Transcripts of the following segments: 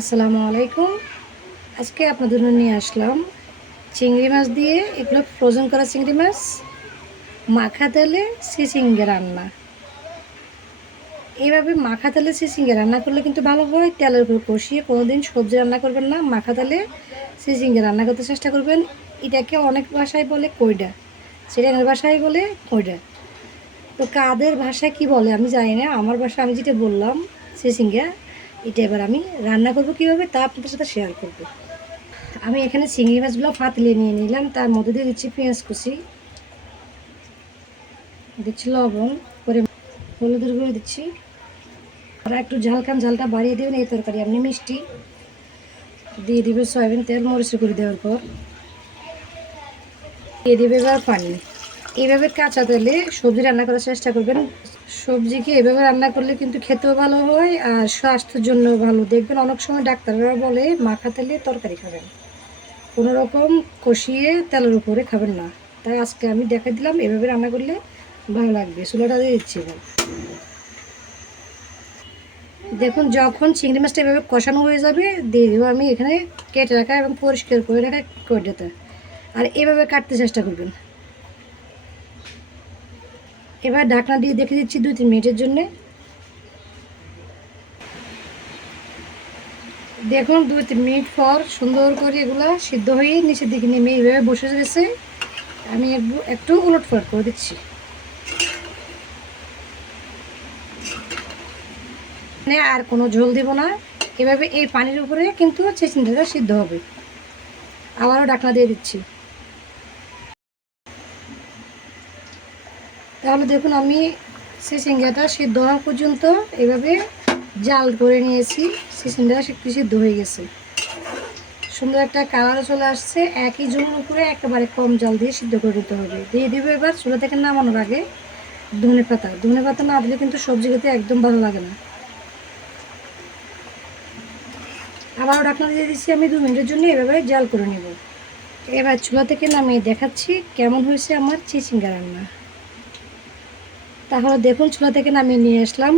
আসসালামু আলাইকুম। আজকে আপনাদের জন্য নিয়ে আসলাম চিংড়ি মাছ দিয়ে, এগুলো ফ্রোজেন করা চিংড়ি মাছ, মাখা তেলে সিচিঙ্গে রান্না। এইভাবে মাখা তেলে সিচিঙ্গে রান্না করলে কিন্তু ভালো হয়, তেলের উপর কষিয়ে কোনোদিন সবজি রান্না করবেন না, মাখা তেলে সিচিঙ্গে রান্না করতে চেষ্টা করবেন। এটাকে অনেক ভাষায় বলে কইডা সিরিয়ানের ভাষায় বলে কইডা তো কাদের ভাষায় কি বলে আমি জানি না, আমার ভাষা আমি যেটা বললাম সিচিঙ্গা এটা এবার আমি রান্না করব কীভাবে তা আপনাদের সাথে শেয়ার করব। আমি এখানে চিংড়ি মাছগুলো ফাতলে নিয়ে নিলাম, তার মধ্যে দিয়ে দিচ্ছি পেঁয়াজ কুচি, দিচ্ছি লবণ করে হলুদের গুঁড়ো দিচ্ছি। আর একটু ঝালকান ঝালটা বাড়িয়ে দেবেন, এই তরকারি আপনি মিষ্টি। দিয়ে দিবে সয়াবিন তেল মরিচ করে দেওয়ার পর। দিয়ে দেবে এবার পানি। এইভাবে কাঁচা তেলে সবজি রান্না করার চেষ্টা করবেন সবজিকে এভাবে রান্না করলে কিন্তু খেতেও ভালো হয় আর স্বাস্থ্যের জন্য ভালো। দেখবেন অনেক সময় ডাক্তাররা বলে, মাখা তেলে তরকারি খাবেন। কোনো রকম কষিয়ে তেলের উপরে খাবেন না। তাই আজকে আমি দেখা দিলাম, এভাবে রান্না করলে ভালো লাগবে। চুলাটা দিয়ে দিচ্ছি দেখুন, যখন চিংড়ি মাছটা এভাবে কষানো হয়ে যাবে, দিয়ে দেবো আমি এখানে কেটে রাখা এবং পরিষ্কার করে রাখা কড়িটা আর এভাবে কাটতে চেষ্টা করবেন। এবার ঢাকনা দিয়ে দেখে দিচ্ছি দুই তিন মিনিটের জন্যে। দেখুন দুই তিন মিনিট পর সুন্দর করে এগুলা সিদ্ধ হয়ে নিচের দিকে নেমে এইভাবে বসে গেছে আমি একটু- উলট পালট করে দিচ্ছি। আর কোনো ঝোল দেব না। এভাবে এই পানির উপরে কিন্তু চিচিনটা সিদ্ধ হবে। আবারও ডাকনা দিয়ে দিচ্ছি। তাহলে দেখুন আমি সিসিঙ্গাটা সিদ্ধ হওয়া পর্যন্ত এভাবে জাল করে নিয়েছি। সিসিঙ্গাটা একটু সিদ্ধ হয়ে গেছে। সুন্দর একটা কালারও চলে আসছে। একই জমির উপরে একেবারে কম জাল দিয়ে সিদ্ধ করে দিতে হবে। দিয়ে দেবো এবার চুলা থেকে নামানোর আগে ধনে পাতা। ধনে পাতা না দিলে কিন্তু সবজি খেতে একদম ভালো লাগে না। আবারও ঢাকনা দিয়ে দিচ্ছি আমি দু মিনিটের জন্য, এভাবে জাল করে নেব। এবার চুলা থেকে নামিয়ে দেখাচ্ছি কেমন হয়েছে আমার চিচিঙ্গা রান্না। তাহলে দেখুন, চুলা থেকে নামিয়ে নিয়ে আসলাম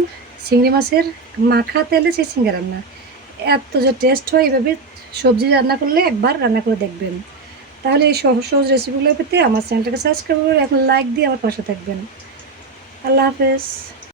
চিংড়ি মাছের মাখা তেলে সেই চিংড়ি রান্না। এত যে টেস্ট হয়, এভাবে সবজি রান্না করলে একবার রান্না করে দেখবেন। তাহলে এই সহজ সহজ রেসিপিগুলো পেতে আমার চ্যানেলটাকে সাবস্ক্রাইব করে এখন লাইক দিয়ে আমার পাশে থাকবেন। আল্লাহ হাফেজ।